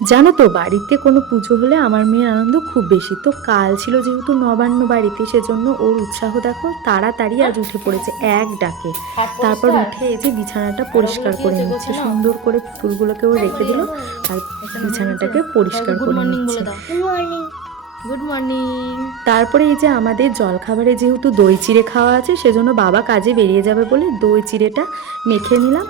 জানো তো, বাড়িতে কোনো পুজো হলে আমার মেয়ের আনন্দ খুব বেশি। তো কাল ছিল যেহেতু নবান্ন বাড়িতে, সেজন্য ওর উৎসাহ দেখো, তাড়াতাড়ি আজ উঠে পড়েছে এক ডাকে। হাত তারপর পরিষ্কার। উঠে এই যে বিছানাটা আর ওগুলো পরিষ্কার কি করে হচ্ছে নিচ্ছে, গোছানো? সুন্দর করে পুতুলগুলোকেও রেখে দিল আর গোছানো হয়ে গেছে? বিছানাটাকে পরিষ্কার সবাইকে গুড করে মর্নিং নিচ্ছে। বলে দাও। Good morning. Good morning. তারপরে এই যে আমাদের জলখাবারে যেহেতু দই চিড়ে খাওয়া আছে, সেজন্য বাবা কাজে বেরিয়ে যাবে বলে দই চিড়েটা মেখে নিলাম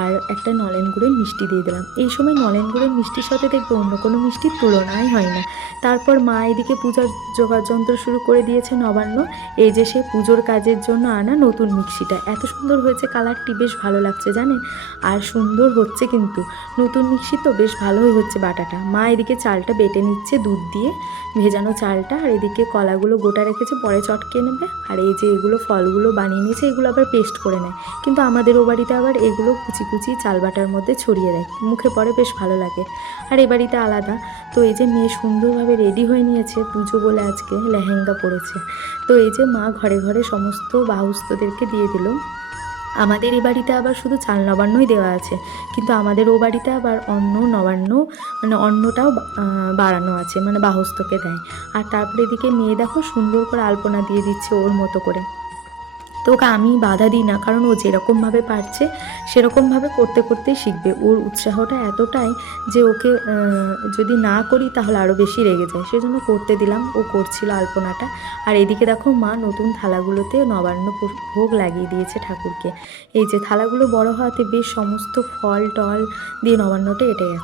আর একটা নলেন গুড়ের মিষ্টি দিয়ে দিলাম। এই সময় নলেন গুড়ের মিষ্টির সাথে দেখবে অন্য কোনো মিষ্টির তুলনাই হয় না। তারপর মা এদিকে পূজার জোগাড় যন্ত্র শুরু করে দিয়েছে নবান্ন। এই যে সে পুজোর কাজের জন্য আনা নতুন মিক্সিটা এত সুন্দর হয়েছে, কালারটি বেশ ভালো লাগছে জানেন। আর সুন্দর হচ্ছে কিন্তু, নতুন মিক্সি তো বেশ ভালোই হচ্ছে বাটাটা। মা এদিকে চালটা বেটে নিচ্ছে দুধ দিয়ে, ভেজানো চালটা। আর এদিকে কলাগুলো গোটা রেখেছে, পরে চটকে নেবে। আর এই যে এগুলো ফলগুলো বানিয়ে নিয়েছে, এগুলো আবার পেস্ট করে নেয়। কিন্তু আমাদের ও বাড়িতে আবার এগুলো কুচি কুচি চাল বাটার মধ্যে ছড়িয়ে দেয়, মুখে পরে বেশ ভালো লাগে। আর এ বাড়িতে আলাদা। তো এই যে মেয়ে সুন্দরভাবে রেডি হয়ে নিয়েছে, পুজো বলে আজকে লেহেঙ্গা পরেছে। তো এই যে মা ঘরে ঘরে সমস্ত বাহুস্থদেরকে দিয়ে দিল। আমাদের এই বাড়িতে আবার শুধু চাল নবান্নই দেওয়া আছে, কিন্তু আমাদের ও বাড়িতে আবার অন্ন নবান্ন, মানে অন্নটাও বাড়ানো আছে, মানে বাহস্থকে দেয়। আর তারপরে এদিকে মেয়ে দেখো সুন্দর করে আলপনা দিয়ে দিচ্ছে ওর মতো করে। তো ওকে আমি বাধা দিই না, কারণ ও যেরকমভাবে পারছে সেরকমভাবে করতে করতেই শিখবে। ওর উৎসাহটা এতটাই যে ওকে যদি না করি তাহলে আরও বেশি রেগে যায়, সেজন্য করতে দিলাম। ও করছিল আলপনাটা। আর এদিকে দেখো মা নতুন থালাগুলোতে নবান্ন ভোগ লাগিয়ে দিয়েছে ঠাকুরকে। এই যে থালাগুলো বড় হওয়াতে বেশ সমস্ত ফল টল দিয়ে নবান্নটা এঁটে গেছে।